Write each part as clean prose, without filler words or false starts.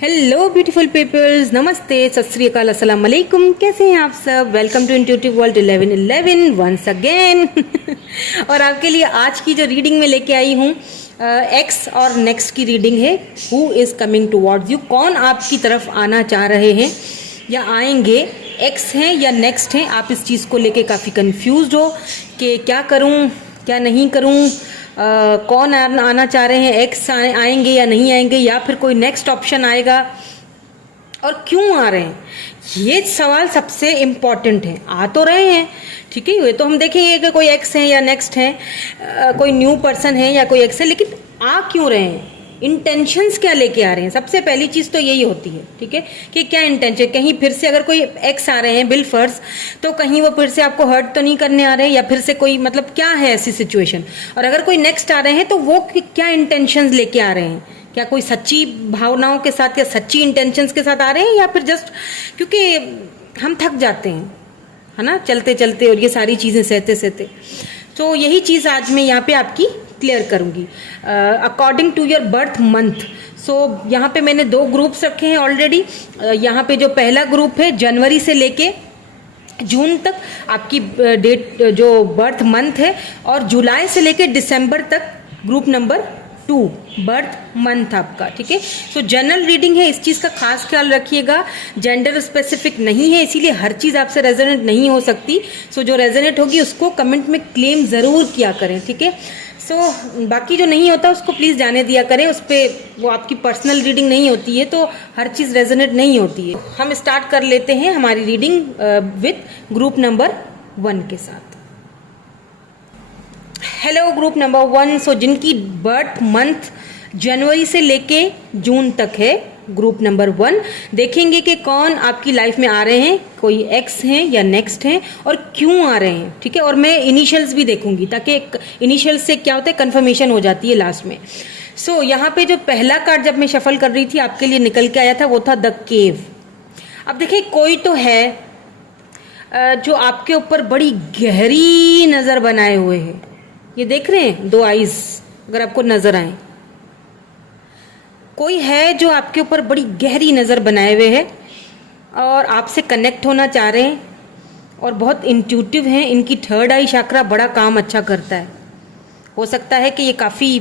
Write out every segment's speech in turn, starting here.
Hello beautiful peoples, नमस्ते, सत श्री अकाल, अस्सलाम वालेकुम। कैसे हैं आप सब? Welcome to intuitive world 1111 once again. और आपके लिए आज की जो रीडिंग में लेके आई हूँ एक्स और नेक्स्ट की रीडिंग है। Who is coming towards you, कौन आपकी तरफ आना चाह रहे हैं या आएंगे, एक्स हैं या नेक्स्ट हैं। आप इस चीज़ को लेके काफ़ी कंफ्यूज्ड हो कि क्या करूँ क्या नहीं करूँ, कौन आना चाह रहे हैं, एक्स आएंगे या नहीं आएंगे, या फिर कोई नेक्स्ट ऑप्शन आएगा और क्यों आ रहे हैं। ये सवाल सबसे इम्पॉर्टेंट है। आ तो रहे हैं, ठीक है, ये तो हम देखेंगे कि कोई एक्स है या नेक्स्ट है, कोई न्यू पर्सन है या कोई एक्स है, लेकिन आ क्यों रहे हैं, इंटेंशंस क्या लेके आ रहे हैं। सबसे पहली चीज़ तो यही होती है, ठीक है, कि क्या इंटेंशन। कहीं फिर से अगर कोई एक्स आ रहे हैं बिल फर्ज, तो कहीं वो फिर से आपको हर्ट तो नहीं करने आ रहे हैं, या फिर से कोई मतलब क्या है ऐसी सिचुएशन। और अगर कोई नेक्स्ट आ रहे हैं तो वो क्या इंटेंशंस लेके आ रहे हैं, क्या कोई सच्ची भावनाओं के साथ या सच्ची इंटेंशंस के साथ आ रहे हैं, या फिर जस्ट क्योंकि हम थक जाते हैं, है ना, चलते चलते और ये सारी चीज़ें सहते सहते। तो यही चीज़ आज मैं यहाँ पे आपकी क्लियर करूँगी according to your birth month. So यहाँ पे मैंने 2 ग्रुप्स रखे हैं ऑलरेडी। यहाँ पे जो पहला ग्रुप है जनवरी से लेके जून तक आपकी डेट जो बर्थ मंथ है, और जुलाई से लेके दिसंबर तक ग्रुप नंबर 2 बर्थ मंथ आपका, ठीक है। सो जनरल रीडिंग है, इस चीज़ का खास ख्याल रखिएगा। जेंडर स्पेसिफिक नहीं है, इसीलिए हर चीज़ आपसे रेजोनेट नहीं हो सकती। सो जो रेजोनेट होगी उसको कमेंट में क्लेम ज़रूर किया करें, ठीक है। सो बाकी जो नहीं होता उसको प्लीज़ जाने दिया करें, उस पर वो आपकी पर्सनल रीडिंग नहीं होती है, तो हर चीज़ रेजोनेट नहीं होती है। हम स्टार्ट कर लेते हैं हमारी रीडिंग विथ ग्रुप नंबर 1 के साथ। Hello group number 1। सो जिनकी बर्थ मंथ जनवरी से लेके जून तक है, ग्रुप नंबर 1, देखेंगे कि कौन आपकी लाइफ में आ रहे हैं, कोई एक्स हैं या नेक्स्ट हैं, और क्यों आ रहे हैं, ठीक है। और मैं इनिशियल्स भी देखूंगी, ताकि इनिशियल्स से क्या होता है, कंफर्मेशन हो जाती है लास्ट में। सो यहाँ पे जो पहला कार्ड जब मैं शफल कर रही थी आपके लिए निकल के आया था, वो था द केव। अब देखिए, कोई तो है जो आपके ऊपर बड़ी गहरी नज़र बनाए हुए है। ये देख रहे हैं 2 आईज, अगर आपको नजर आए, कोई है जो आपके ऊपर बड़ी गहरी नज़र बनाए हुए है और आपसे कनेक्ट होना चाह रहे हैं, और बहुत इंट्यूटिव हैं। इनकी 3rd आई चक्रा बड़ा काम अच्छा करता है। हो सकता है कि ये काफ़ी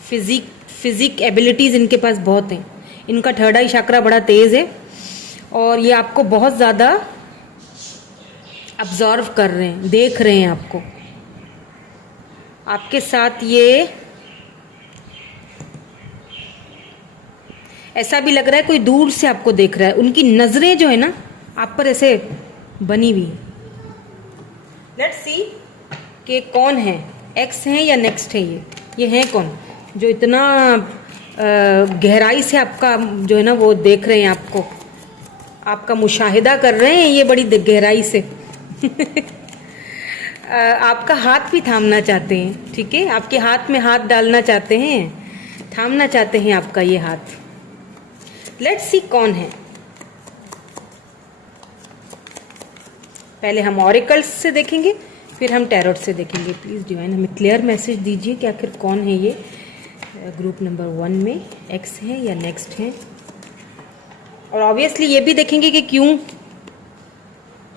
फिजिक एबिलिटीज़ इनके पास बहुत हैं। इनका 3rd आई चक्रा बड़ा तेज़ है, और ये आपको बहुत ज़्यादा ऑब्जर्व कर रहे हैं, देख रहे हैं आपको। आपके साथ ये ऐसा भी लग रहा है कोई दूर से आपको देख रहा है। उनकी नजरें जो है ना आप पर ऐसे बनी हुई। लेट्स सी कि कौन है, एक्स है या नेक्स्ट है। ये है कौन जो इतना गहराई से आपका जो है ना वो देख रहे हैं, आपको, आपका मुशाहिदा कर रहे हैं ये बड़ी गहराई से। आपका हाथ भी थामना चाहते हैं, ठीक है, आपके हाथ में हाथ डालना चाहते हैं, थामना चाहते हैं आपका ये हाथ। लेट्स सी कौन है। पहले हम ऑरिकल्स से देखेंगे, फिर हम टैरोट से देखेंगे। प्लीज़ डिवाइन हमें क्लियर मैसेज दीजिए कि आखिर कौन है ये ग्रुप नंबर 1 में, एक्स है या नेक्स्ट है। और ऑब्वियसली ये भी देखेंगे कि क्यों।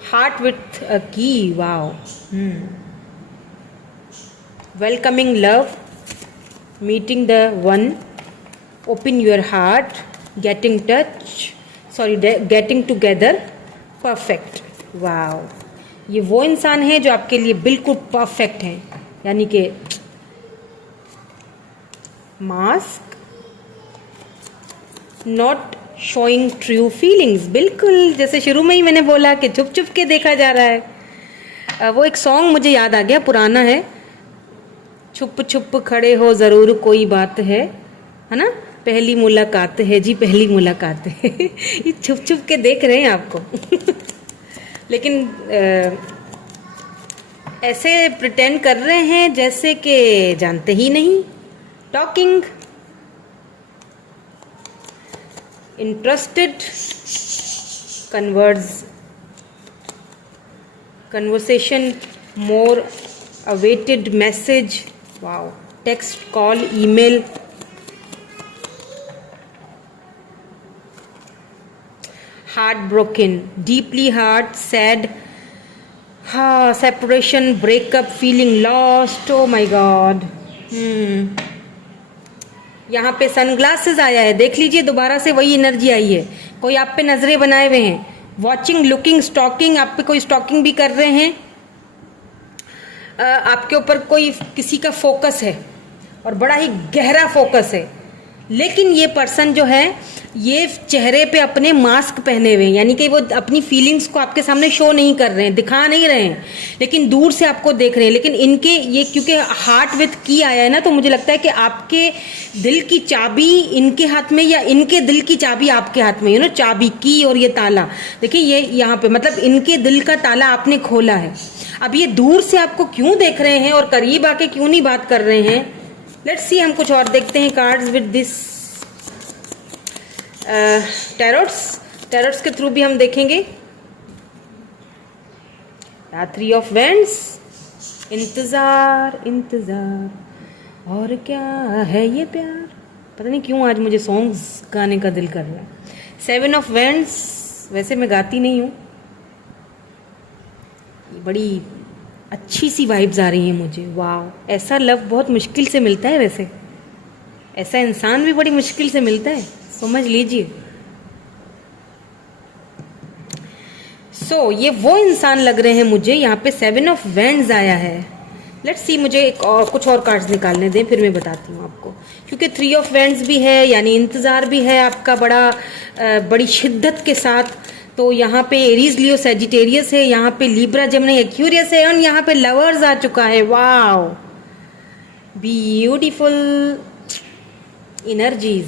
हार्ट विथ अ की, wow, welcoming love, meeting the one, open your heart, getting touch, sorry getting together, perfect. Wow, ये वो इंसान है जो आपके लिए बिल्कुल परफेक्ट है, यानी कि mask, not showing true feelings. बिल्कुल जैसे शुरू में ही मैंने बोला कि चुप चुप के देखा जा रहा है। वो एक सॉन्ग मुझे याद आ गया, पुराना है, छुप छुप खड़े हो ज़रूर कोई बात है ना, पहली मुलाकात है जी, पहली मुलाकात है। ये छुप छुप के देख रहे हैं आपको। लेकिन ऐसे प्रिटेंड कर रहे हैं जैसे कि जानते ही नहीं। Talking, interested, conversation, more awaited message. Wow, text, call, email, heart broken, deeply heart, sad, हाँ, separation, breakup, feeling lost, oh my god. यहाँ पे सनग्लासेस आया है, देख लीजिए दोबारा से वही एनर्जी आई है। कोई आप पे नजरें बनाए हुए हैं, वॉचिंग, लुकिंग, स्टॉकिंग, आप पे कोई स्टॉकिंग भी कर रहे हैं। आपके ऊपर कोई किसी का फोकस है और बड़ा ही गहरा फोकस है, लेकिन ये पर्सन जो है ये चेहरे पे अपने मास्क पहने हुए हैं, यानी कि वो अपनी फीलिंग्स को आपके सामने शो नहीं कर रहे हैं, दिखा नहीं रहे हैं, लेकिन दूर से आपको देख रहे हैं। लेकिन इनके ये क्योंकि हार्ट विथ की आया है ना, तो मुझे लगता है कि आपके दिल की चाबी इनके हाथ में या इनके दिल की चाबी आपके हाथ में, चाबी की और ये ताला, देखिए ये यहाँ पे मतलब इनके दिल का ताला आपने खोला है। अब ये दूर से आपको क्यों देख रहे हैं और करीब आके क्यों नहीं बात कर रहे हैं, लेट्स सी। हम कुछ और देखते हैं कार्ड्स विद दिस टैरोट्स के थ्रू भी हम देखेंगे। 3 ऑफ वेंड्स, इंतजार इंतजार और क्या है ये प्यार, पता नहीं क्यों आज मुझे सॉन्ग्स गाने का दिल कर रहा है। 7 ऑफ वेंड्स, वैसे मैं गाती नहीं हूँ, बड़ी अच्छी सी वाइब्स आ रही हैं मुझे। वाह, ऐसा लव बहुत मुश्किल से मिलता है, वैसे ऐसा इंसान भी बड़ी मुश्किल से मिलता है, समझ लीजिए। ये वो इंसान लग रहे हैं मुझे। यहाँ पे 7 ऑफ वेंड्स आया है। लेट्स सी, मुझे एक और कुछ और कार्ड्स निकालने दें, फिर मैं बताती हूँ आपको, क्योंकि 3 ऑफ वेंड्स भी है, यानी इंतजार भी है आपका बड़ी शिद्दत के साथ। तो यहाँ पे एरीज, लियो, सेजिटेरियस है, यहाँ पे लिब्रा, जेमिनी, एक्वेरियस है, और यहाँ पे लवर्स आ चुका है। Wow, beautiful energies,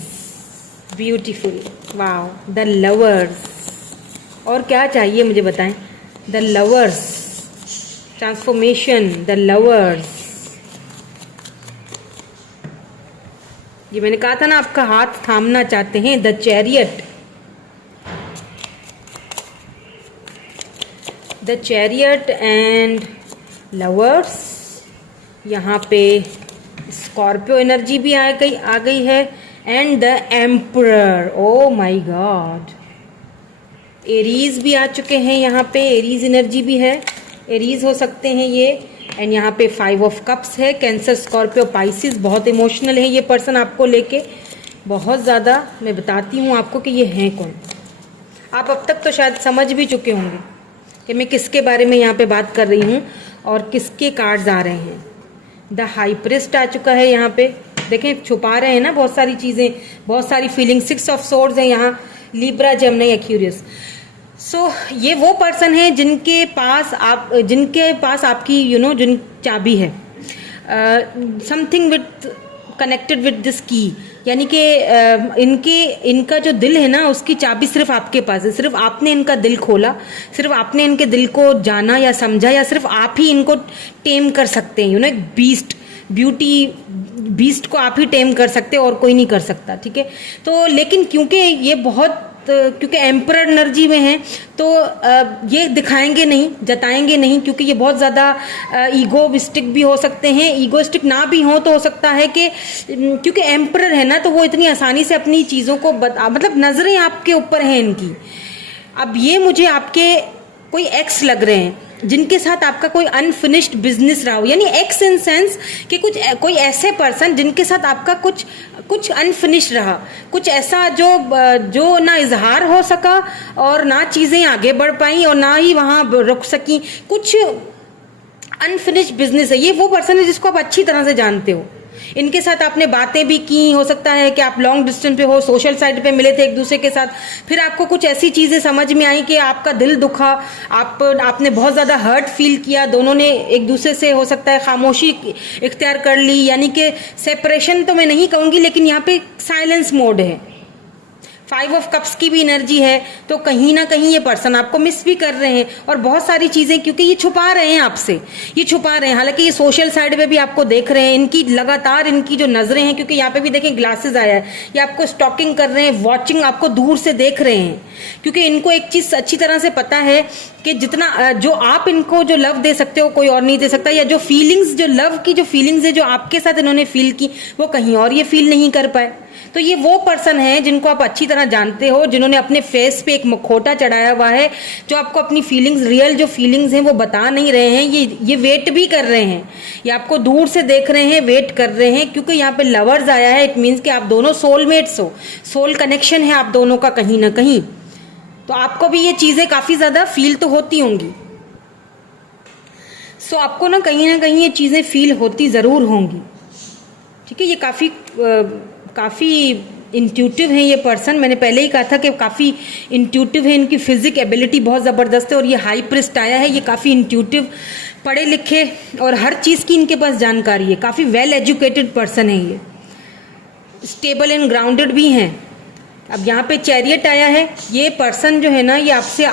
beautiful. Wow, the lovers. और क्या चाहिए मुझे बताएं। The lovers, transformation, the lovers. ये मैंने कहा था ना, आपका हाथ थामना चाहते हैं। The chariot, the chariot and lovers. यहाँ पे स्कॉर्पियो एनर्जी भी आ गई है, and the emperor. O my God, Aries भी आ चुके हैं यहाँ पे, एरीज एनर्जी भी है, एरीज हो सकते हैं ये। एंड यहाँ पे 5 ऑफ कप्स है, कैंसर, स्कॉर्पियो, पाइसिस। बहुत इमोशनल है ये पर्सन आपको लेके, बहुत ज़्यादा। मैं बताती हूँ आपको कि ये हैं कौन। आप अब तक तो शायद समझ भी चुके होंगे कि मैं किसके बारे में यहाँ पे बात कर रही हूँ और किसके कार्ड्स आ रहे हैं। द हाई प्रिस्ट आ चुका है यहाँ पे, देखें छुपा रहे हैं ना बहुत सारी चीज़ें, बहुत सारी फीलिंग। 6 ऑफ सोर्ड्स है यहाँ, लिब्रा, जेमिनी, एक्वेरियस। ये वो पर्सन है जिनके पास आपकी जिन चाबी है, something with connected with this की, यानी कि इनका जो दिल है ना, उसकी चाबी सिर्फ आपके पास है। सिर्फ आपने इनका दिल खोला, सिर्फ आपने इनके दिल को जाना या समझा, या सिर्फ आप ही इनको टेम कर सकते हैं। एक बीस्ट को आप ही टेम कर सकते हैं और कोई नहीं कर सकता, ठीक है। तो लेकिन क्योंकि ये क्योंकि एम्परर एनर्जी में हैं, तो ये दिखाएंगे नहीं, जताएंगे नहीं, क्योंकि ये बहुत ज़्यादा ईगोइस्टिक भी हो सकते हैं। ईगोइस्टिक ना भी हो तो हो सकता है कि क्योंकि एम्परर है ना, तो वो इतनी आसानी से अपनी चीज़ों को मतलब नज़रें आपके ऊपर हैं इनकी। अब ये मुझे आपके कोई एक्स लग रहे हैं जिनके साथ आपका कोई अनफिनिश्ड बिजनेस रहा हो, यानी एक्स इन सेंस कि कोई ऐसे पर्सन जिनके साथ आपका कुछ अनफिनिश रहा, कुछ ऐसा जो ना इजहार हो सका और ना चीज़ें आगे बढ़ पाई और ना ही वहाँ रुक सकी, कुछ अनफिनिश्ड बिजनेस है। ये वो पर्सन है जिसको आप अच्छी तरह से जानते हो, इनके साथ आपने बातें भी की, हो सकता है कि आप लॉन्ग डिस्टेंस पे हो, सोशल साइड पे मिले थे एक दूसरे के साथ, फिर आपको कुछ ऐसी चीज़ें समझ में आई कि आपका दिल दुखा, आपने बहुत ज़्यादा हर्ट फील किया, दोनों ने एक दूसरे से हो सकता है खामोशी इख्तियार कर ली, यानी कि सेपरेशन तो मैं नहीं कहूँगी, लेकिन यहाँ पे साइलेंस मोड है। 5 ऑफ कप्स की भी एनर्जी है, तो कहीं ना कहीं ये पर्सन आपको मिस भी कर रहे हैं और बहुत सारी चीज़ें, क्योंकि ये छुपा रहे हैं आपसे, ये छुपा रहे हैं। हालांकि ये सोशल साइड पे भी आपको देख रहे हैं, इनकी लगातार इनकी जो नज़रें हैं, क्योंकि यहाँ पे भी देखें ग्लासेस आया है, ये आपको स्टॉकिंग कर रहे हैं, वॉचिंग, आपको दूर से देख रहे हैं, क्योंकि इनको एक चीज़ अच्छी तरह से पता है कि जितना जो आप इनको जो लव दे सकते हो कोई और नहीं दे सकता, या जो फीलिंग्स, जो लव की जो फीलिंग्स है जो आपके साथ इन्होंने फील की, वो कहीं और ये फील नहीं कर पाए। तो ये वो पर्सन है जिनको आप अच्छी तरह जानते हो, जिन्होंने अपने फेस पे एक मुखौटा चढ़ाया हुआ है, जो आपको अपनी फीलिंग्स, रियल जो फीलिंग्स हैं वो बता नहीं रहे हैं, ये वेट भी कर रहे हैं, ये आपको दूर से देख रहे हैं, वेट कर रहे हैं, क्योंकि यहाँ पे लवर्स आया है। इट मीन्स कि आप दोनों सोलमेट्स हो, सोल कनेक्शन है आप दोनों का कहीं ना कहीं, तो आपको भी ये चीज़ें काफ़ी ज़्यादा फील तो होती होंगी। सो आपको ना कहीं ये चीज़ें फील होती ज़रूर होंगी, ठीक है। ये काफ़ी इंट्यूटिव है ये पर्सन, मैंने पहले ही कहा था कि काफ़ी इंट्यूटिव है, इनकी फिजिक एबिलिटी बहुत ज़बरदस्त है, और ये हाई प्रिस्ट आया है, ये काफ़ी इंट्यूटिव, पढ़े लिखे और हर चीज़ की इनके पास जानकारी है, काफ़ी वेल एजुकेटेड पर्सन है ये, स्टेबल एंड ग्राउंडेड भी हैं। अब यहाँ पे चैरियट आया है, ये पर्सन जो है ना ये आपसे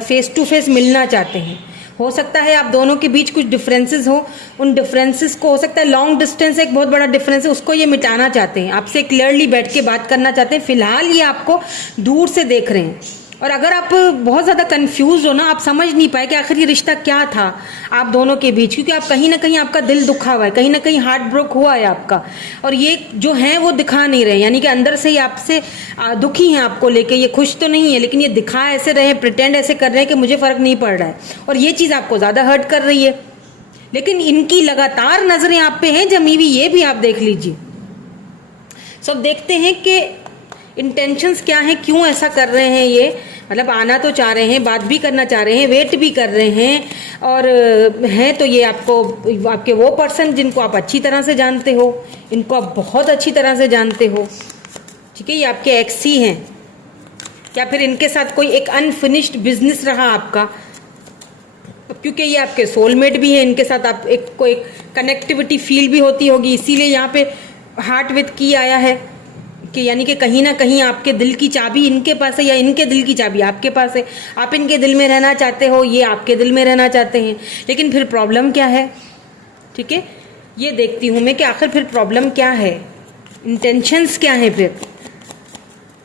फेस टू फेस मिलना चाहते हैं। हो सकता है आप दोनों के बीच कुछ डिफरेंसेस हो, उन डिफरेंसेस को, हो सकता है लॉन्ग डिस्टेंस एक बहुत बड़ा डिफरेंस है, उसको ये मिटाना चाहते हैं, आपसे क्लियरली बैठ के बात करना चाहते हैं। फिलहाल ये आपको दूर से देख रहे हैं, और अगर आप बहुत ज़्यादा कंफ्यूज हो ना, आप समझ नहीं पाए कि आखिर ये रिश्ता क्या था आप दोनों के बीच, क्योंकि आप कहीं ना कहीं आपका दिल दुखा हुआ है, कहीं ना कहीं हार्ट ब्रोक हुआ है आपका, और ये जो है वो दिखा नहीं रहे, यानी कि अंदर से ही आपसे दुखी हैं आपको लेके, ये खुश तो नहीं है, लेकिन ये दिखा ऐसे रहे, प्रिटेंड ऐसे कर रहे हैं कि मुझे फ़र्क नहीं पड़ रहा है, और ये चीज़ आपको ज़्यादा हर्ट कर रही है। लेकिन इनकी लगातार नज़रें आप पे हैं जमी हुई, ये भी आप देख लीजिए। सब देखते हैं कि इंटेंशंस क्या हैं, क्यों ऐसा कर रहे हैं ये, मतलब आना तो चाह रहे हैं, बात भी करना चाह रहे हैं, वेट भी कर रहे हैं, और हैं तो ये आपके वो पर्सन जिनको आप अच्छी तरह से जानते हो, इनको आप बहुत अच्छी तरह से जानते हो, ठीक है। ये आपके एक्स ही हैं, या फिर इनके साथ कोई एक अनफिनिश्ड बिजनेस रहा आपका, क्योंकि ये आपके सोलमेट भी हैं, इनके साथ आप कोई कनेक्टिविटी फील भी होती होगी, इसीलिए यहाँ पे हार्ट विद की आया है, कि यानी कि कहीं ना कहीं आपके दिल की चाबी इनके पास है, या इनके दिल की चाबी आपके पास है, आप इनके दिल में रहना चाहते हो, ये आपके दिल में रहना चाहते हैं। लेकिन फिर प्रॉब्लम क्या है, ठीक है, ये देखती हूँ मैं कि आखिर फिर प्रॉब्लम क्या है, इंटेंशंस क्या है, फिर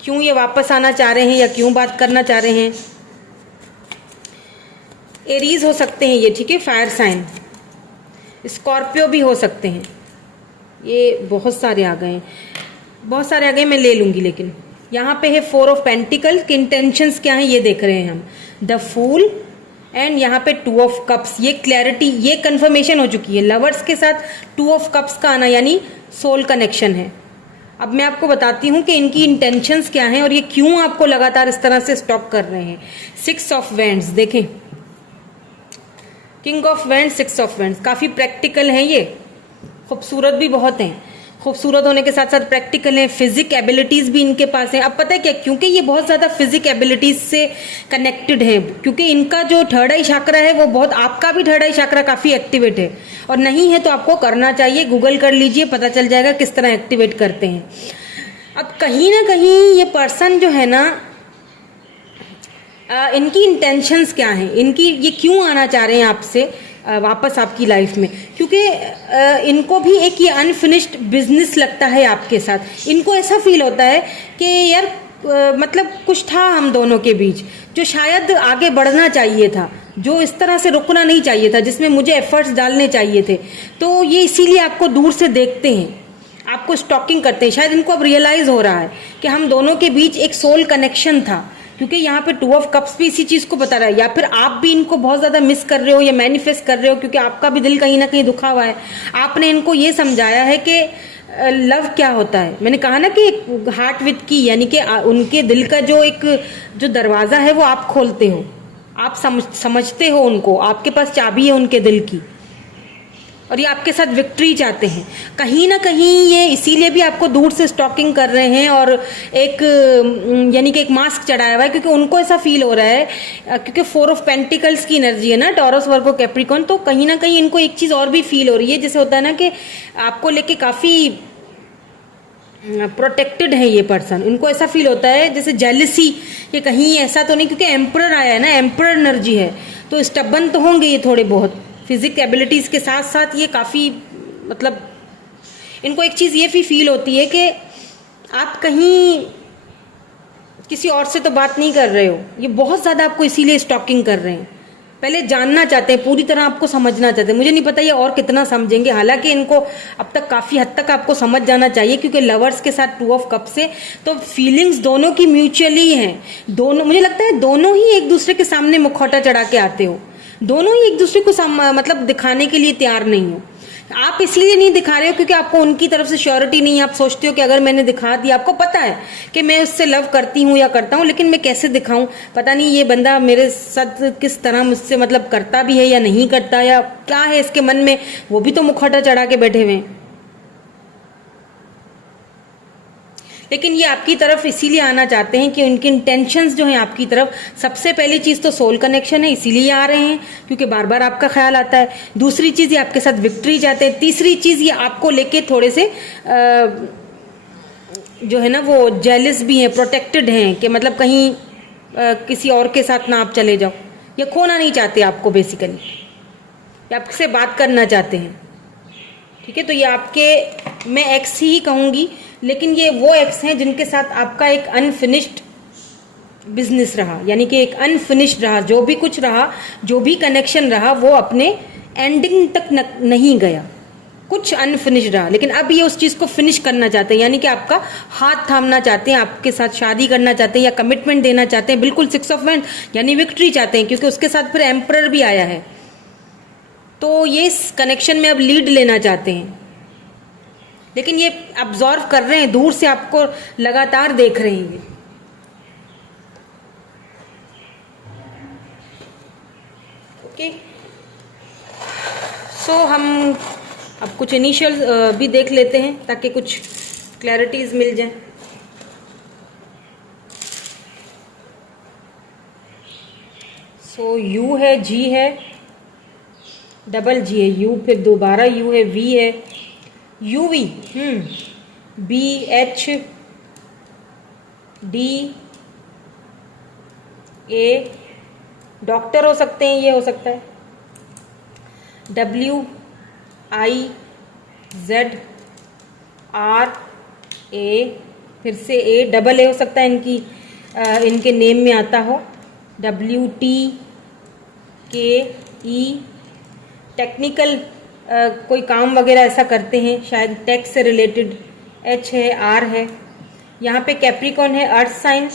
क्यों ये वापस आना चाह रहे हैं या क्यों बात करना चाह रहे हैं। एरीज हो सकते हैं ये, ठीक है, फायर साइन, स्कॉर्पियो भी हो सकते हैं, ये बहुत सारे आ गए, बहुत सारे आ गए, मैं ले लूंगी। लेकिन यहाँ पे है 4 ऑफ पेंटिकल्स के इंटेंशंस क्या है ये देख रहे हैं हम, द फूल, एंड यहाँ पे 2 ऑफ कप्स, ये क्लैरिटी, ये कंफर्मेशन हो चुकी है। लवर्स के साथ 2 ऑफ कप्स का आना यानी सोल कनेक्शन है। अब मैं आपको बताती हूँ कि इनकी इंटेंशंस क्या हैं और ये क्यों आपको लगातार इस तरह से स्टॉक कर रहे हैं। 6 ऑफ वैंड्स देखें, king of wands, 6 of wands, काफ़ी प्रैक्टिकल हैं ये, खूबसूरत भी बहुत हैं, खूबसूरत होने के साथ साथ प्रैक्टिकल है, फिजिक एबिलिटीज भी इनके पास है। अब पता है क्या, क्योंकि ये बहुत ज़्यादा फिजिक एबिलिटीज से कनेक्टेड है, क्योंकि इनका जो थर्ड आई चक्र है वो बहुत, आपका भी थर्ड आई चक्र काफ़ी एक्टिवेट है, और नहीं है तो आपको करना चाहिए, गूगल कर लीजिए, पता चल जाएगा किस तरह एक्टिवेट करते हैं। अब कहीं ना कहीं ये पर्सन जो है ना, इनकी इंटेंशंस क्या हैं, इनकी ये क्यों आना चाह रहे हैं आपसे वापस आपकी लाइफ में, क्योंकि इनको भी एक ये अनफिनिश्ड बिजनेस लगता है आपके साथ। इनको ऐसा फील होता है कि यार मतलब कुछ था हम दोनों के बीच जो शायद आगे बढ़ना चाहिए था, जो इस तरह से रुकना नहीं चाहिए था, जिसमें मुझे एफर्ट्स डालने चाहिए थे। तो ये इसीलिए आपको दूर से देखते हैं, आपको स्टॉकिंग करते हैं। शायद इनको अब रियलाइज़ हो रहा है कि हम दोनों के बीच एक सोल कनेक्शन था, क्योंकि यहाँ पे 2 ऑफ कप्स भी इसी चीज़ को बता रहा है। या फिर आप भी इनको बहुत ज़्यादा मिस कर रहे हो या मैनिफेस्ट कर रहे हो, क्योंकि आपका भी दिल कहीं ना कहीं दुखा हुआ है। आपने इनको ये समझाया है कि लव क्या होता है। मैंने कहा ना कि हार्ट विद की, यानी कि उनके दिल का जो दरवाज़ा है वो आप खोलते हो, आप समझते हो उनको, आपके पास चाबी है उनके दिल की, और ये आपके साथ विक्ट्री चाहते हैं। कहीं ना कहीं ये इसीलिए भी आपको दूर से स्टॉकिंग कर रहे हैं, और एक यानी कि एक मास्क चढ़ाया हुआ है, क्योंकि उनको ऐसा फील हो रहा है, क्योंकि 4 ऑफ पेंटिकल्स की एनर्जी है ना, टॉरस, वर्गो, कैप्रिकॉर्न, तो कहीं ना कहीं इनको एक चीज़ और भी फील हो रही है, जैसे होता है ना कि आपको लेके काफ़ी प्रोटेक्टेड है ये पर्सन। इनको ऐसा फील होता है जैसे जेलिसी, ये कहीं ऐसा तो नहीं, क्योंकि एम्परर आया है ना, एम्परर एनर्जी है, तो स्टबन तो होंगे ये थोड़े बहुत। फिजिक एबिलिटीज के साथ साथ ये काफ़ी मतलब इनको एक चीज़ ये भी फील होती है कि आप कहीं किसी और से तो बात नहीं कर रहे हो, ये बहुत ज़्यादा आपको इसीलिए स्टॉकिंग कर रहे हैं। पहले जानना चाहते हैं, पूरी तरह आपको समझना चाहते हैं। मुझे नहीं पता ये और कितना समझेंगे, हालांकि इनको अब तक काफ़ी हद तक आपको समझ जाना चाहिए, क्योंकि लवर्स के साथ 2 ऑफ कप्स है, तो फीलिंग्स दोनों की म्यूचुअली हैं। दोनों, मुझे लगता है दोनों ही एक दूसरे के सामने मुखौटा चढ़ा के आते हो, दोनों ही एक दूसरे को मतलब दिखाने के लिए तैयार नहीं हो। आप इसलिए नहीं दिखा रहे हो क्योंकि आपको उनकी तरफ से श्योरिटी नहीं है। आप सोचते हो कि अगर मैंने दिखा दिया, आपको पता है कि मैं उससे लव करती हूँ या करता हूँ, लेकिन मैं कैसे दिखाऊं, पता नहीं ये बंदा मेरे साथ किस तरह मुझसे मतलब करता भी है या नहीं करता, या क्या है इसके मन में, वो भी तो मुखौटा चढ़ा के बैठे हुए हैं। लेकिन ये आपकी तरफ इसीलिए आना चाहते हैं कि उनकी इंटेंशंस जो हैं आपकी तरफ, सबसे पहली चीज़ तो सोल कनेक्शन है, इसीलिए आ रहे हैं क्योंकि बार बार आपका ख्याल आता है। दूसरी चीज़ ये आपके साथ विक्ट्री चाहते हैं। तीसरी चीज़ ये आपको लेके थोड़े से जो है ना वो जेलिस भी हैं, प्रोटेक्टेड हैं कि मतलब कहीं किसी और के साथ ना आप चले जाओ। ये खोना नहीं चाहते आपको बेसिकली, ये आपसे बात करना चाहते हैं। ठीक है, तो ये आपके, मैं एक्स ही कहूँगी, लेकिन ये वो एक्स हैं जिनके साथ आपका एक अनफिनिश्ड बिजनेस रहा, यानी कि एक अनफिनिश्ड रहा, जो भी कुछ रहा, जो भी कनेक्शन रहा, वो अपने एंडिंग तक नहीं गया, कुछ अनफिनिश्ड रहा। लेकिन अब ये उस चीज़ को फिनिश करना चाहते हैं, यानी कि आपका हाथ थामना चाहते हैं, आपके साथ शादी करना चाहते हैं या कमिटमेंट देना चाहते हैं। बिल्कुल 6 ऑफ वैंड यानी विक्ट्री चाहते हैं, क्योंकि उसके साथ फिर एम्परर भी आया है, तो ये इस कनेक्शन में अब लीड लेना चाहते हैं। लेकिन ये ऑब्जर्व कर रहे हैं, दूर से आपको लगातार देख रहे हैं। ओके, सो हम अब कुछ इनिशियल भी देख लेते हैं ताकि कुछ क्लैरिटीज मिल जाए। सो यू है, जी है, डबल जी है, यू, फिर दोबारा यू है, वी है, यूवी, बी, एच, डी, ए, डॉक्टर हो सकते हैं, ये हो सकता है, डब्ल्यू, आई, जेड, आर, ए, फिर से ए, डबल ए हो सकता है, इनके नेम में आता हो, डब्ल्यू, टी, के, ई, टेक्निकल कोई काम वगैरह ऐसा करते हैं, शायद टेक से रिलेटेड, एच है, आर है, यहाँ पे कैप्रिकॉन है, अर्थ साइन,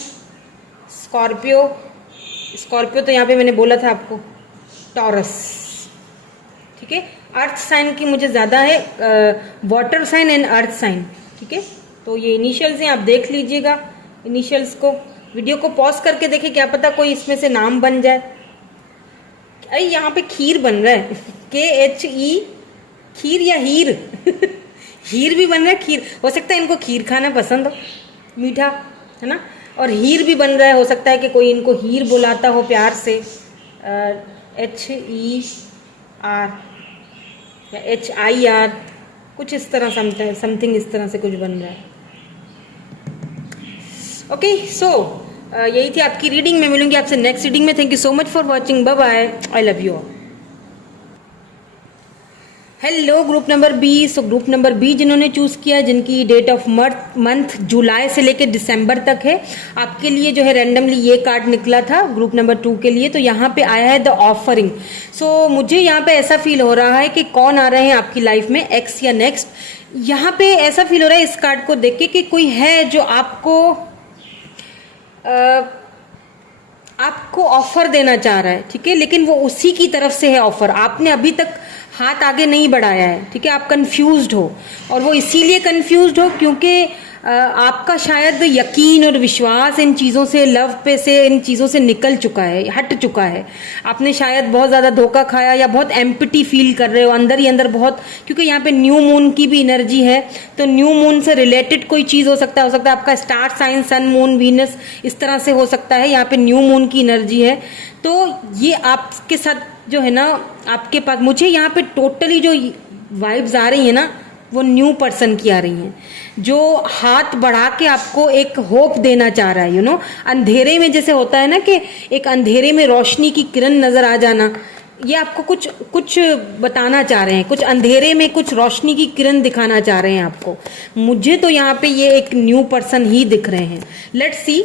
स्कॉर्पियो, स्कॉर्पियो तो यहाँ पे मैंने बोला था आपको, टॉरस। ठीक है, अर्थ साइन की मुझे ज़्यादा है, water sign and earth sign. ठीक है, तो ये इनिशियल्स हैं, आप देख लीजिएगा इनिशियल्स को, वीडियो को पॉज करके देखें, क्या पता कोई इसमें से नाम बन जाए। अरे यहाँ पे खीर बन रहा है, KHE, खीर या हीर हीर भी बन रहा है, खीर हो सकता है, इनको खीर खाना पसंद हो, मीठा है ना, और हीर भी बन रहा है, हो सकता है कि कोई इनको हीर बुलाता हो प्यार से, HER या HIR, कुछ इस तरह समथिंग इस तरह से कुछ बन रहा है। ओके, सो यही थी आपकी रीडिंग। मैं मिलूंगी आपसे नेक्स्ट रीडिंग में। Thank you so much for watching, bye bye, I love you all. Hello group number B. So group number B जिन्होंने चूज़ किया, जिनकी डेट ऑफ मंथ जुलाई से लेकर दिसंबर तक है, आपके लिए जो है रैंडमली ये कार्ड निकला था ग्रुप नंबर 2 के लिए। तो यहाँ पे आया है द ऑफरिंग। सो मुझे यहाँ पे ऐसा फील हो रहा है कि कौन आ रहे हैं आपकी लाइफ में, एक्स या नेक्स्ट। यहाँ पे ऐसा फील हो रहा है इस कार्ड को देख के कि कोई है जो आपको ऑफर देना चाह रहा है। ठीक है, लेकिन वो उसी की तरफ से है ऑफर, आपने अभी तक हाथ आगे नहीं बढ़ाया है। ठीक है, आप कंफ्यूज्ड हो, और वो इसीलिए कंफ्यूज्ड हो क्योंकि आपका शायद यकीन और विश्वास इन चीज़ों से, लव पे से, इन चीज़ों से निकल चुका है, हट चुका है। आपने शायद बहुत ज़्यादा धोखा खाया या बहुत एम्प्टी फील कर रहे हो अंदर ही अंदर बहुत, क्योंकि यहाँ पे न्यू मून की भी एनर्जी है। तो न्यू मून से रिलेटेड कोई चीज़ हो सकता है आपका स्टार साइन, सन, मून, वीनस, इस तरह से हो सकता है। यहाँ पे न्यू मून की एनर्जी है, तो ये आपके साथ जो है ना, आपके पास मुझे यहाँ पे टोटली जो वाइब्स आ रही है ना, वो न्यू पर्सन की आ रही हैं, जो हाथ बढ़ा के आपको एक होप देना चाह रहा है। यू नो, अंधेरे में जैसे होता है ना कि एक अंधेरे में रोशनी की किरण नजर आ जाना, ये आपको कुछ कुछ बताना चाह रहे हैं, कुछ अंधेरे में कुछ रोशनी की किरण दिखाना चाह रहे हैं आपको। मुझे तो यहाँ पे ये एक न्यू पर्सन ही दिख रहे हैं। Let's see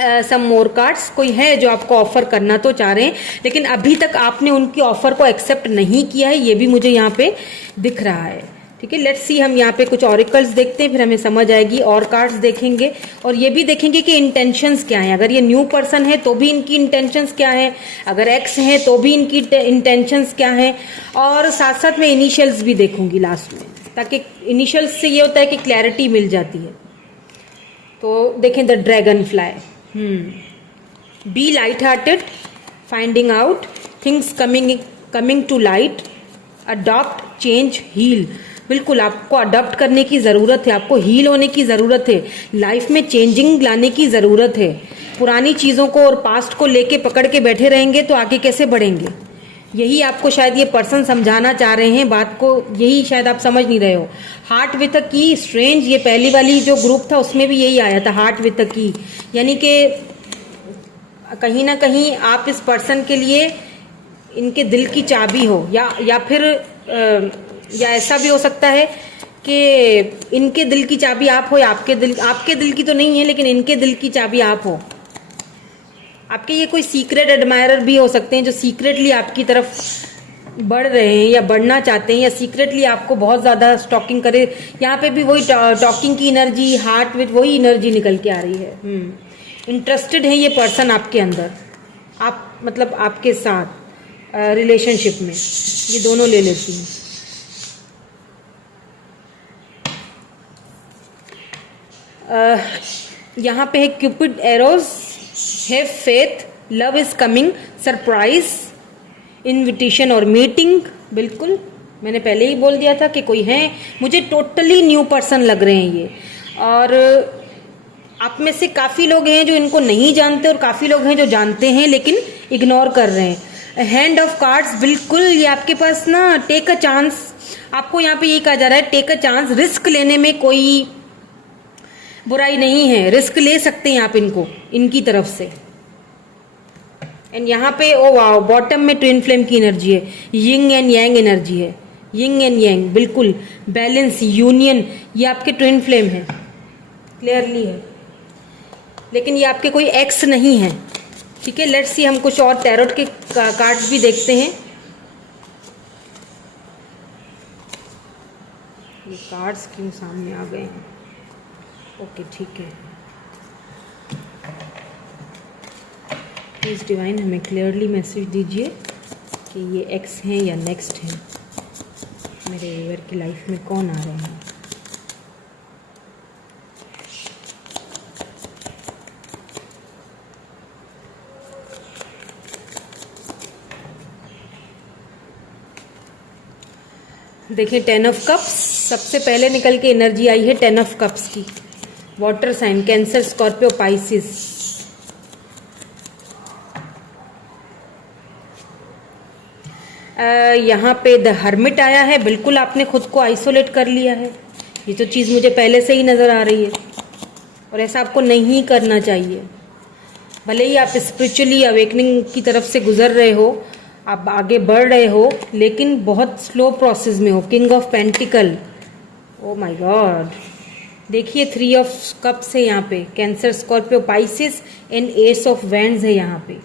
some more cards. कोई है जो आपको ऑफर करना तो चाह रहे हैं, लेकिन अभी तक आपने उनकी ऑफर को एक्सेप्ट नहीं किया है, ये भी मुझे यहाँ पे दिख रहा है। ठीक है, लेट्स सी, हम यहाँ पे कुछ ऑरिकल्स देखते हैं, फिर हमें समझ आएगी। और कार्ड्स देखेंगे और ये भी देखेंगे कि इंटेंशंस क्या हैं। अगर ये न्यू पर्सन है तो भी इनकी इंटेंशंस क्या है, अगर एक्स है तो भी इनकी इंटेंशंस क्या है, और साथ साथ में इनिशियल्स भी देखूंगी लास्ट में, ताकि इनिशियल्स से ये होता है कि क्लैरिटी मिल जाती है। तो देखें, the dragonfly. Be light hearted, finding out things coming to light, adopt, change, heal. बिल्कुल आपको अडॉप्ट करने की ज़रूरत है, आपको हील होने की ज़रूरत है, लाइफ में चेंजिंग लाने की ज़रूरत है। पुरानी चीज़ों को और पास्ट को लेके पकड़ के बैठे रहेंगे तो आगे कैसे बढ़ेंगे। यही आपको शायद ये पर्सन समझाना चाह रहे हैं बात को, यही शायद आप समझ नहीं रहे हो। हार्ट विथ अ की, स्ट्रेंज, ये पहली वाली जो ग्रुप था उसमें भी यही आया था, हार्ट विथ अ की, यानी कि कहीं ना कहीं आप इस पर्सन के लिए इनके दिल की चाबी हो, या फिर या ऐसा भी हो सकता है कि इनके दिल की चाबी आप हो, या आपके दिल की तो नहीं है, लेकिन इनके दिल की चाबी आप हो। आपके ये कोई सीक्रेट एडमायरर भी हो सकते हैं जो सीक्रेटली आपकी तरफ बढ़ रहे हैं या बढ़ना चाहते हैं, या सीक्रेटली आपको बहुत ज़्यादा स्टॉकिंग करे। यहाँ पे भी वही टॉकिंग की एनर्जी, हार्ट विथ वही एनर्जी निकल के आ रही है। इंटरेस्टेड है ये पर्सन आपके अंदर, आप मतलब आपके साथ रिलेशनशिप में। ये दोनों ले लेती हूँ। यहाँ पे है Cupid arrows, have faith, love is coming, surprise, invitation और मीटिंग। बिल्कुल मैंने पहले ही बोल दिया था कि कोई है, मुझे टोटली न्यू पर्सन लग रहे हैं ये। और आप में से काफ़ी लोग हैं जो इनको नहीं जानते और काफ़ी लोग हैं जो जानते हैं लेकिन इग्नोर कर रहे हैं। हैंड ऑफ कार्ड्स, बिल्कुल ये आपके पास ना, टेक अ चांस। आपको यहाँ पे ये कहा जा रहा है टेक अ चांस, रिस्क लेने में कोई बुराई नहीं है, रिस्क ले सकते हैं आप इनको, इनकी तरफ से। एंड यहाँ पे ओ वाओ, बॉटम में ट्विन फ्लेम की एनर्जी है, यिंग एंड यांग एनर्जी है, यिंग एंड यांग, बिल्कुल बैलेंस, यूनियन, ये आपके ट्विन फ्लेम है, क्लियरली है। लेकिन ये आपके कोई एक्स नहीं है। ठीक है, लेट्स सी, हम कुछ और टैरोट के कार्ड्स भी देखते हैं। ये कार्ड्स क्यों सामने आ गए हैं? ओके ठीक है, प्लीज़ डिवाइन हमें क्लियरली मैसेज दीजिए कि ये एक्स हैं या नेक्स्ट हैं, मेरे व्यूअर की लाइफ में कौन आ रहे हैं। देखिए, 10 ऑफ कप्स सबसे पहले निकल के एनर्जी आई है, 10 ऑफ कप्स की। Water sign, cancer, Scorpio, Pisces. यहाँ पे द हर्मिट आया है, बिल्कुल आपने खुद को आइसोलेट कर लिया है। ये तो चीज़ मुझे पहले से ही नज़र आ रही है और ऐसा आपको नहीं करना चाहिए। भले ही आप स्पिरिचुअली अवेकनिंग की तरफ से गुजर रहे हो, आप आगे बढ़ रहे हो, लेकिन बहुत स्लो प्रोसेस में हो। King of pentacle, O my God, देखिए 3 ऑफ कप्स है यहाँ पे, cancer, Scorpio, Pisces and S of wands है यहाँ पे।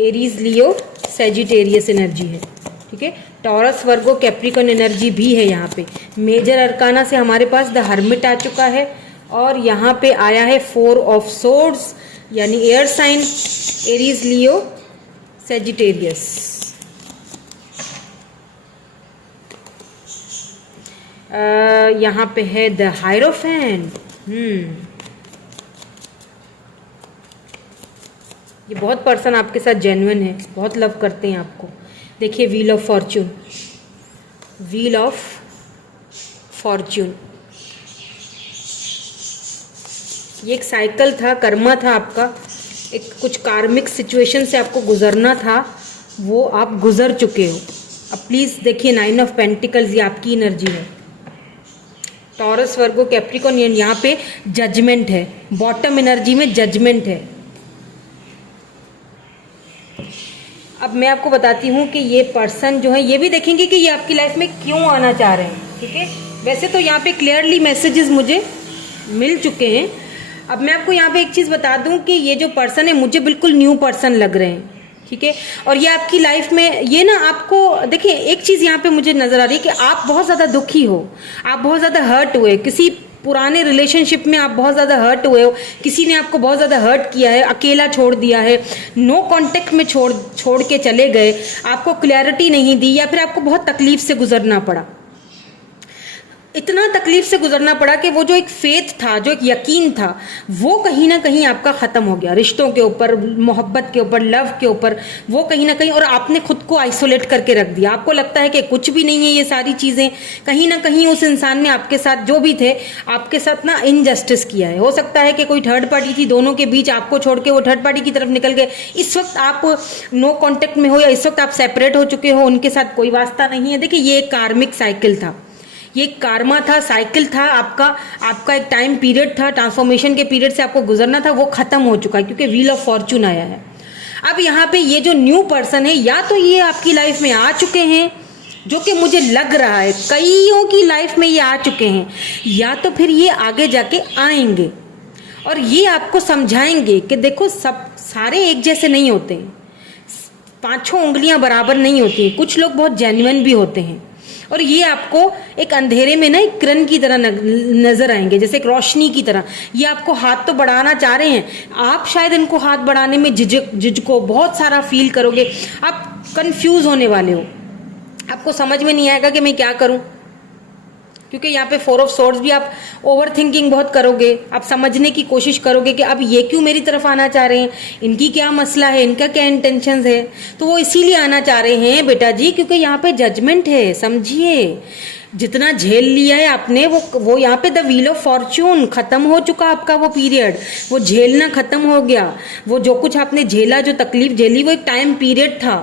एरीज, लियो, सेजिटेरियस एनर्जी है। ठीक है, टॉरस, वर्गो, कैप्रिकॉन एनर्जी भी है यहाँ पे। मेजर अरकाना से हमारे पास द हर्मिट आ चुका है और यहाँ पे आया है 4 ऑफ सोर्ड्स, यानी एयर साइन, एरीज, लियो, सेजिटेरियस। यहाँ पे है द हायरोफेंट। ये बहुत पर्सन आपके साथ जेन्युइन है, बहुत लव करते हैं आपको। देखिए, wheel of Fortune, wheel of Fortune, ये एक साइकिल था, कर्मा था आपका, एक कुछ कार्मिक सिचुएशन से आपको गुजरना था, वो आप गुजर चुके हो। अब प्लीज़ देखिए, 9 ऑफ पेंटिकल्स, ये आपकी एनर्जी है। टॉरस, वर्गो, कैप्रिकॉर्न, यहाँ पे जजमेंट है, बॉटम एनर्जी में जजमेंट है। अब मैं आपको बताती हूँ कि ये पर्सन जो है, ये भी देखेंगे कि ये आपकी लाइफ में क्यों आना चाह रहे हैं, ठीक है। वैसे तो यहाँ पे क्लियरली मैसेजेस मुझे मिल चुके हैं। अब मैं आपको यहाँ पे एक चीज़ बता दूँ कि ये जो पर्सन है मुझे बिल्कुल न्यू पर्सन लग रहे हैं, ठीक है। और ये आपकी लाइफ में ये ना आपको देखिए, एक चीज़ यहाँ पे मुझे नज़र आ रही है कि आप बहुत ज़्यादा दुखी हो, आप बहुत ज़्यादा हर्ट हुए, किसी पुराने रिलेशनशिप में आप बहुत ज़्यादा हर्ट हुए हो, किसी ने आपको बहुत ज़्यादा हर्ट किया है, अकेला छोड़ दिया है, नो कांटेक्ट में छोड़ के चले गए, आपको क्लैरिटी नहीं दी, या फिर आपको बहुत तकलीफ से गुजरना पड़ा। इतना तकलीफ से गुजरना पड़ा कि वो जो एक फेथ था, जो एक यकीन था, वो कहीं ना कहीं आपका ख़त्म हो गया, रिश्तों के ऊपर, मोहब्बत के ऊपर, लव के ऊपर, वो कहीं ना कहीं, और आपने खुद को आइसोलेट करके रख दिया। आपको लगता है कि कुछ भी नहीं है ये सारी चीज़ें। कहीं ना कहीं उस इंसान ने आपके साथ, जो भी थे, आपके साथ ना इनजस्टिस किया है। हो सकता है कि कोई थर्ड पार्टी थी दोनों के बीच, आपको छोड़ के वो थर्ड पार्टी की तरफ निकल गए। इस वक्त आप नो कॉन्टेक्ट में हो, या इस वक्त आप सेपरेट हो चुके हो, उनके साथ कोई वास्ता नहीं है। देखिए, ये एक कार्मिक साइकिल था, ये कार्मा था, साइकिल था आपका एक टाइम पीरियड था, ट्रांसफॉर्मेशन के पीरियड से आपको गुजरना था, वो खत्म हो चुका है क्योंकि व्हील ऑफ फॉर्चून आया है। अब यहाँ पे ये जो न्यू पर्सन है, या तो ये आपकी लाइफ में आ चुके हैं, जो कि मुझे लग रहा है कईयों की लाइफ में ये आ चुके हैं, या तो फिर ये आगे जाके आएंगे और ये आपको समझाएंगे कि देखो, सब सारे एक जैसे नहीं होते, पांचों उंगलियां बराबर नहीं होती, कुछ लोग बहुत जेन्युइन भी होते हैं। और ये आपको एक अंधेरे में ना एक किरण की तरह नजर आएंगे, जैसे एक रोशनी की तरह। ये आपको हाथ तो बढ़ाना चाह रहे हैं, आप शायद इनको हाथ बढ़ाने में झिझको बहुत सारा फील करोगे, आप कंफ्यूज होने वाले हो, आपको समझ में नहीं आएगा कि मैं क्या करूं, क्योंकि यहाँ पे 4 ऑफ सोर्ड्स भी, आप ओवर थिंकिंग बहुत करोगे, आप समझने की कोशिश करोगे कि अब ये क्यों मेरी तरफ आना चाह रहे हैं, इनकी क्या मसला है, इनका क्या इंटेंशंस है। तो वो इसीलिए आना चाह रहे हैं बेटा जी, क्योंकि यहाँ पे जजमेंट है। समझिए, जितना झेल लिया है आपने, वो यहाँ पे द व्हील ऑफ फॉर्च्यून, खत्म हो चुका आपका वो पीरियड, वो झेलना खत्म हो गया। वो जो कुछ आपने झेला, जो तकलीफ झेली, वो एक टाइम पीरियड था,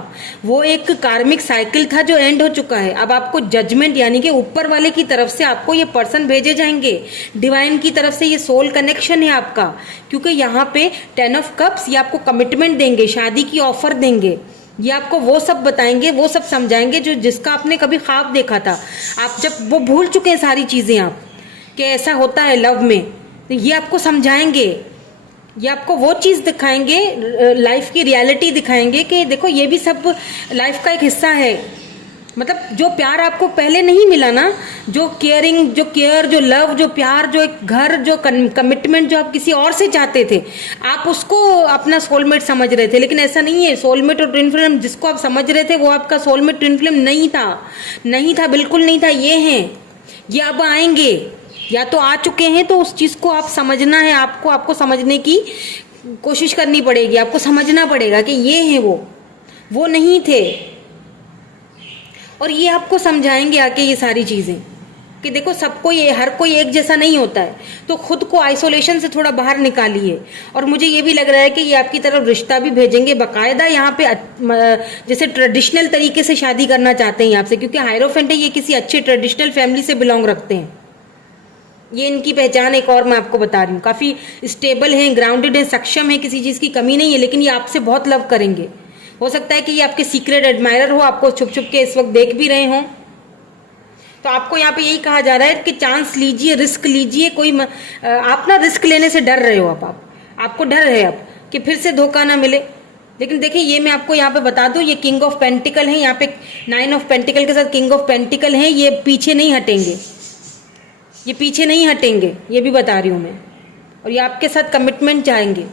वो एक कार्मिक साइकिल था जो एंड हो चुका है। अब आपको जजमेंट, यानी कि ऊपर वाले की तरफ से आपको ये पर्सन भेजे जाएंगे, डिवाइन की तरफ से ये सोल कनेक्शन है आपका, क्योंकि यहाँ पे 10 ऑफ कप्स, ये आपको कमिटमेंट देंगे, शादी की ऑफर देंगे, ये आपको वो सब बताएंगे, वो सब समझाएंगे जो जिसका आपने कभी ख्वाब देखा था। आप जब वो भूल चुके हैं सारी चीजें आप, कि ऐसा होता है लव में, तो ये आपको समझाएंगे, ये आपको वो चीज दिखाएंगे, लाइफ की रियलिटी दिखाएंगे कि देखो, ये भी सब लाइफ का एक हिस्सा है। मतलब जो प्यार आपको पहले नहीं मिला ना, जो केयरिंग, जो केयर, जो लव, जो प्यार, जो एक घर, जो कमिटमेंट जो आप किसी और से चाहते थे, आप उसको अपना सोलमेट समझ रहे थे, लेकिन ऐसा नहीं है। सोलमेट और ट्विन फ्लेम जिसको आप समझ रहे थे, वो आपका सोलमेट ट्विन फ्लेम नहीं था, नहीं था, बिल्कुल नहीं था। ये हैं, ये अब आएंगे, या तो आ चुके हैं, तो उस चीज को आप समझना है, आपको समझने की कोशिश करनी पड़ेगी, आपको समझना पड़ेगा कि ये हैं वो नहीं थे। और ये आपको समझाएंगे आके ये सारी चीजें कि देखो, सबको ये, हर कोई एक जैसा नहीं होता है, तो खुद को आइसोलेशन से थोड़ा बाहर निकालिए। और मुझे ये भी लग रहा है कि ये आपकी तरफ रिश्ता भी भेजेंगे बाकायदा, यहाँ पे जैसे ट्रेडिशनल तरीके से शादी करना चाहते हैं आपसे, क्योंकि हायरोफेंट है, ये किसी अच्छे ट्रेडिशनल फैमिली से बिलोंग रखते हैं। ये इनकी पहचान एक और मैं आपको बता रही हूँ, काफी स्टेबल है, ग्राउंडेड है, सक्षम है, किसी चीज की कमी नहीं है, लेकिन ये आपसे बहुत लव करेंगे। हो सकता है कि ये आपके सीक्रेट एडमायरर हो, आपको छुप छुप के इस वक्त देख भी रहे हों। तो आपको यहाँ पे यही कहा जा रहा है कि चांस लीजिए, रिस्क लीजिए। आप ना रिस्क लेने से डर रहे हो, आपको डर है अब कि फिर से धोखा ना मिले। लेकिन देखिए, ये मैं आपको यहाँ पे बता दूं, ये किंग ऑफ पेंटिकल है, यहाँ पे 9 ऑफ पेंटिकल के साथ किंग ऑफ पेंटिकल है, ये पीछे नहीं हटेंगे, ये पीछे नहीं हटेंगे, ये भी बता रही हूँ मैं। और ये आपके साथ कमिटमेंट चाहेंगे,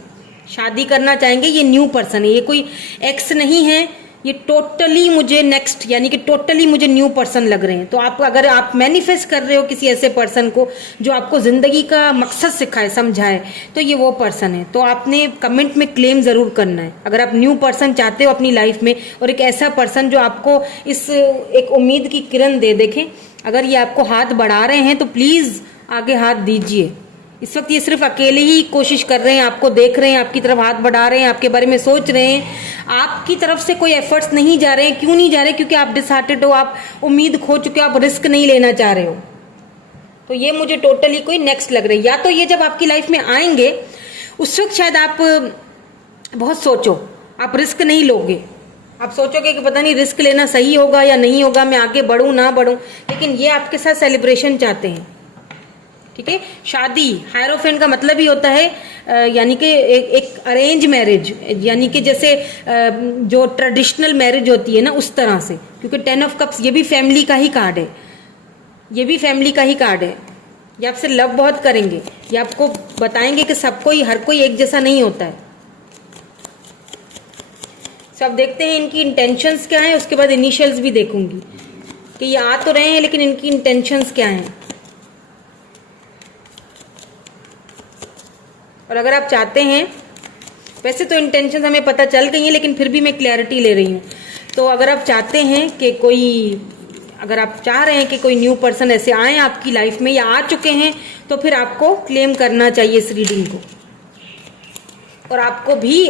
शादी करना चाहेंगे। ये न्यू पर्सन है, ये कोई एक्स नहीं है, ये टोटली मुझे नेक्स्ट, यानी कि टोटली मुझे न्यू पर्सन लग रहे हैं। तो अगर आप मैनिफेस्ट कर रहे हो किसी ऐसे पर्सन को जो आपको जिंदगी का मकसद सिखाए, समझाए, तो ये वो पर्सन है। तो आपने कमेंट में क्लेम जरूर करना है अगर आप न्यू पर्सन चाहते हो अपनी लाइफ में, और एक ऐसा पर्सन जो आपको इस एक उम्मीद की किरण दे। देखें, अगर ये आपको हाथ बढ़ा रहे हैं तो प्लीज आगे हाथ दीजिए। इस वक्त ये सिर्फ अकेले ही कोशिश कर रहे हैं, आपको देख रहे हैं, आपकी तरफ हाथ बढ़ा रहे हैं, आपके बारे में सोच रहे हैं, आपकी तरफ से कोई एफर्ट्स नहीं जा रहे हैं। क्यों नहीं जा रहे? क्योंकि आप डिसहार्टेड हो, आप उम्मीद खो चुके हो, आप रिस्क नहीं लेना चाह रहे हो। तो ये मुझे टोटली कोई नेक्स्ट लग रही है। या तो ये जब आपकी लाइफ में आएंगे उस वक्त शायद आप बहुत सोचो, आप रिस्क नहीं लोगे, आप सोचोगे कि पता नहीं रिस्क लेना सही होगा या नहीं होगा, मैं आगे बढ़ूं ना बढ़ूं, लेकिन ये आपके साथ सेलिब्रेशन चाहते हैं। ठीक है, शादी हायरोफेंट का मतलब ही होता है यानी कि एक अरेंज मैरिज, यानी कि जैसे जो ट्रेडिशनल मैरिज होती है ना उस तरह से, क्योंकि 10 ऑफ कप्स ये भी फैमिली का ही कार्ड है, ये भी फैमिली का ही कार्ड है। ये आपसे लव बहुत करेंगे, ये आपको बताएंगे कि सबको ही, हर कोई एक जैसा नहीं होता है। सब देखते हैं इनकी इंटेंशंस क्या है, उसके बाद इनिशियल्स भी देखूंगी कि ये आ तो रहे हैं लेकिन इनकी इंटेंशंस क्या हैं। और अगर आप चाहते हैं, वैसे तो इंटेंशंस हमें पता चल गई हैं लेकिन फिर भी मैं क्लैरिटी ले रही हूँ, तो अगर आप चाहते हैं कि कोई, अगर आप चाह रहे हैं कि कोई न्यू पर्सन ऐसे आए आपकी लाइफ में या आ चुके हैं, तो फिर आपको क्लेम करना चाहिए इस रीडिंग को। और आपको भी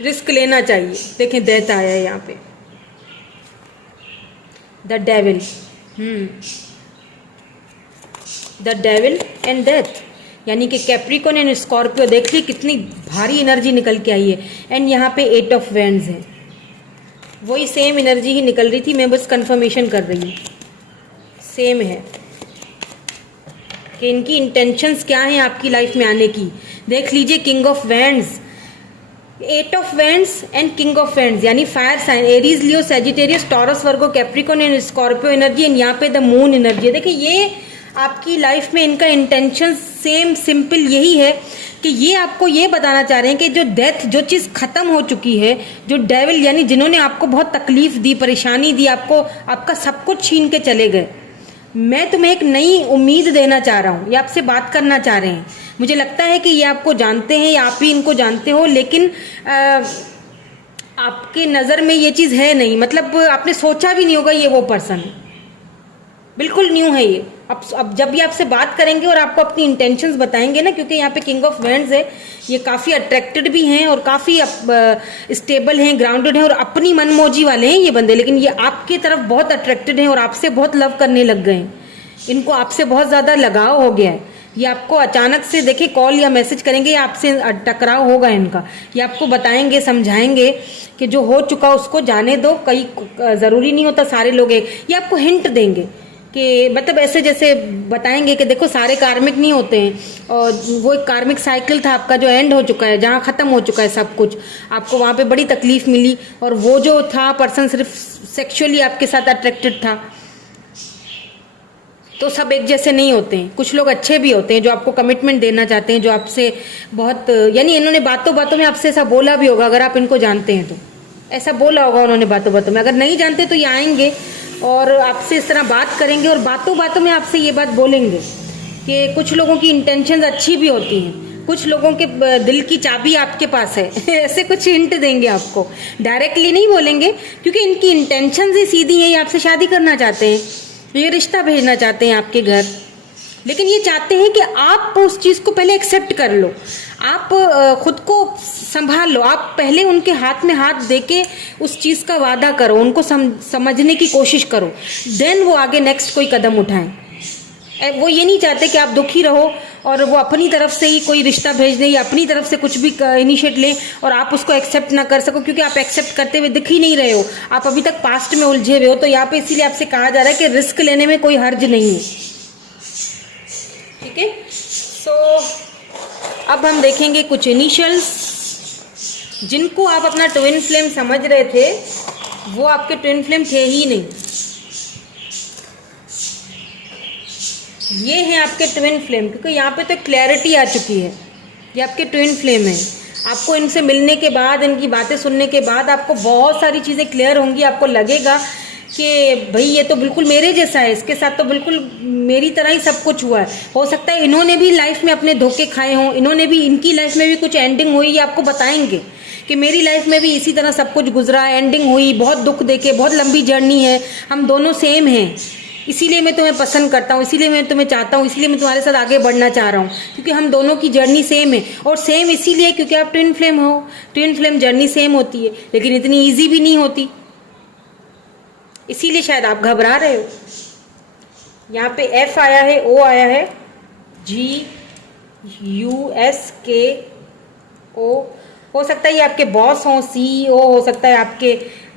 रिस्क लेना चाहिए। देखें डेथ आया है यहाँ पे, the devil, the devil and death, यानी कि कैप्रिकॉर्न एंड स्कॉर्पियो। देख ली कितनी भारी एनर्जी निकल के आई है। एंड यहाँ पे 8 ऑफ वैंड्स है, वही सेम एनर्जी ही निकल रही थी, मैं बस कंफर्मेशन कर रही हूँ, सेम है कि इनकी इंटेंशंस क्या हैं आपकी लाइफ में आने की। देख लीजिए king of wands, 8 of wands and king of wands, यानी fire sign, Aries, Leo, Sagittarius, Taurus, Virgo, Capricorn and Scorpio energy. And यहाँ पे द मून एनर्जी है। देखिए ये आपकी लाइफ में इनका इंटेंशन सेम सिंपल यही है कि ये आपको ये बताना चाह रहे हैं कि जो डेथ, जो चीज़ खत्म हो चुकी है, जो डेविल यानी जिन्होंने आपको बहुत तकलीफ दी, परेशानी दी, आपको आपका सब कुछ छीन के चले गए, मैं तुम्हें एक नई उम्मीद देना चाह रहा हूँ। ये आपसे बात करना चाह रहे हैं। मुझे लगता है कि ये आपको जानते हैं या आप ही इनको जानते हो, लेकिन आपकी नज़र में ये चीज़ है नहीं, मतलब आपने सोचा भी नहीं होगा ये वो पर्सन है, बिल्कुल न्यू है ये। अब जब भी आपसे बात करेंगे और आपको अपनी इंटेंशंस बताएंगे ना, क्योंकि यहाँ पे किंग ऑफ वैंड्स है, ये काफ़ी अट्रैक्टेड भी हैं और काफ़ी स्टेबल हैं, ग्राउंडेड हैं और अपनी मनमौजी वाले हैं ये बंदे, लेकिन ये आपकी तरफ बहुत अट्रैक्टेड हैं और आपसे बहुत लव करने लग गए हैं। इनको आपसे बहुत ज़्यादा लगाव हो गया है। ये आपको अचानक से देखिए कॉल या मैसेज करेंगे या आपसे टकराव होगा इनका। ये आपको बताएंगे, समझाएंगे कि जो हो चुका उसको जाने दो, कई ज़रूरी नहीं होता सारे लोग एक, ये आपको हिंट देंगे कि मतलब ऐसे जैसे बताएंगे कि देखो सारे कार्मिक नहीं होते हैं, और वो एक कार्मिक साइकिल था आपका जो एंड हो चुका है, जहाँ ख़त्म हो चुका है सब कुछ, आपको वहाँ पे बड़ी तकलीफ मिली, और वो जो था पर्सन सिर्फ सेक्सुअली आपके साथ अट्रैक्टेड था। तो सब एक जैसे नहीं होते हैं, कुछ लोग अच्छे भी होते हैं जो आपको कमिटमेंट देना चाहते हैं, जो आपसे बहुत, यानी इन्होंने बातों बातों में आपसे ऐसा बोला भी होगा, अगर आप इनको जानते हैं तो ऐसा बोला होगा उन्होंने बातों बातों में। अगर नहीं जानते तो ये आएंगे और आपसे इस तरह बात करेंगे और बातों बातों में आपसे ये बात बोलेंगे कि कुछ लोगों की इंटेंशंस अच्छी भी होती हैं, कुछ लोगों के दिल की चाबी आपके पास है ऐसे कुछ हिंट देंगे आपको, डायरेक्टली नहीं बोलेंगे क्योंकि इनकी इंटेंशंस ही सीधी है। ये आपसे शादी करना चाहते हैं, ये रिश्ता भेजना चाहते हैं आपके घर, लेकिन ये चाहते हैं कि आप उस चीज़ को पहले एक्सेप्ट कर लो, आप खुद को संभाल लो, आप पहले उनके हाथ में हाथ देके उस चीज़ का वादा करो, उनको समझने की कोशिश करो, देन वो आगे नेक्स्ट कोई कदम उठाएं। वो ये नहीं चाहते कि आप दुखी रहो और वो अपनी तरफ से ही कोई रिश्ता भेज दें या अपनी तरफ से कुछ भी इनिशिएट लें और आप उसको एक्सेप्ट ना कर सको, क्योंकि आप एक्सेप्ट करते हुए दिख ही नहीं रहे हो, आप अभी तक पास्ट में उलझे हुए हो। तो यहाँ पे इसीलिए आपसे कहा जा रहा है कि रिस्क लेने में कोई हर्ज नहीं है। ठीक है, सो अब हम देखेंगे कुछ इनिशियल्स जिनको आप अपना ट्विन फ्लेम समझ रहे थे, वो आपके ट्विन फ्लेम थे ही नहीं। ये हैं आपके ट्विन फ्लेम, क्योंकि यहाँ पे तो क्लैरिटी आ चुकी है, ये आपके ट्विन फ्लेम है। आपको इनसे मिलने के बाद, इनकी बातें सुनने के बाद आपको बहुत सारी चीज़ें क्लियर होंगी, आपको लगेगा कि भाई ये तो बिल्कुल मेरे जैसा है, इसके साथ तो बिल्कुल मेरी तरह ही सब कुछ हुआ है। हो सकता है इन्होंने भी लाइफ में अपने धोखे खाए हों, इन्होंने भी, इनकी लाइफ में भी कुछ एंडिंग हुई, ये आपको बताएंगे कि मेरी लाइफ में भी इसी तरह सब कुछ गुजरा, एंडिंग हुई, बहुत दुख देके, बहुत लंबी जर्नी है, हम दोनों सेम हैं, इसीलिए मैं तुम्हें पसंद करता हूँ, इसीलिए मैं तुम्हें चाहता हूँ, इसलिए मैं तुम्हारे साथ आगे बढ़ना चाह रहा हूँ, क्योंकि हम दोनों की जर्नी सेम है। और सेम इसीलिए क्योंकि आप ट्विन फ्लेम हो, ट्विन फ्लेम जर्नी सेम होती है, लेकिन इतनी ईजी भी नहीं होती, इसीलिए शायद आप घबरा रहे हो। यहाँ पे F आया है, O आया है, GUSKO। हो सकता है ये आपके बॉस हों, CEO हो सकता है,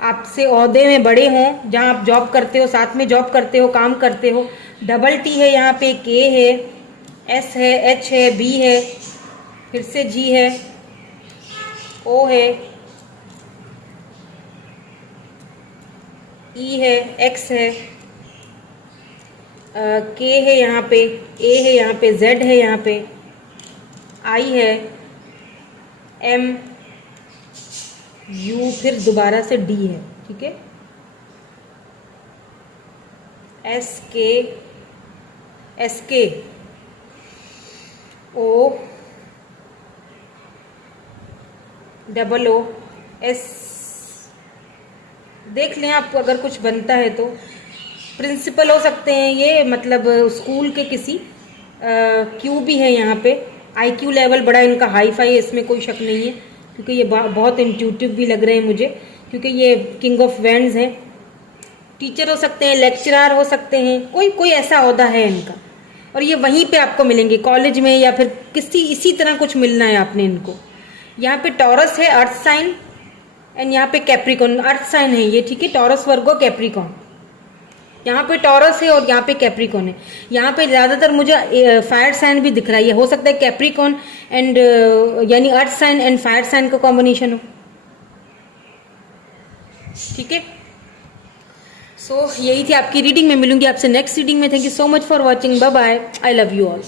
आपसे ओहदे में बड़े हों, जहाँ आप जॉब करते हो, साथ में जॉब करते हो, काम करते हो। T है यहाँ पे, K है, S है, H है, B है, फिर से G है, O है, E है, X है, K है यहाँ पे, A है यहाँ पे, Z है यहाँ पे, I है, M, U, फिर दोबारा से D है। ठीक है, S K O O S। देख लें आप, अगर कुछ बनता है तो प्रिंसिपल हो सकते हैं ये, मतलब स्कूल के किसी। Q भी है यहाँ पे, IQ लेवल बड़ा इनका हाई फाई है, इसमें कोई शक नहीं है, क्योंकि ये बहुत इंट्यूटिव भी लग रहे हैं मुझे, क्योंकि ये किंग ऑफ वैंड्स हैं। टीचर हो सकते हैं, लेक्चरर हो सकते हैं, कोई ऐसा ओहदा है इनका, और ये वहीं पे आपको मिलेंगे, कॉलेज में या फिर इसी तरह कुछ मिलना है आपने इनको। यहाँ पे टॉरस है, अर्थ साइन, एंड यहाँ पे कैप्रिकॉन, अर्थ साइन है ये। ठीक है, टॉरस, वर्गो, कैप्रिकॉन। यहाँ पे टॉरस है और यहाँ पे कैप्रिकॉन है। यहाँ पे ज़्यादातर मुझे फायर साइन भी दिख रहा है, हो सकता है कैप्रिकॉन एंड यानी earth sign and fire sign का कॉम्बिनेशन हो। ठीक है, सो यही थी आपकी रीडिंग में। मिलूंगी आपसे नेक्स्ट रीडिंग में। Thank you so much for watching. Bye bye, I love you all.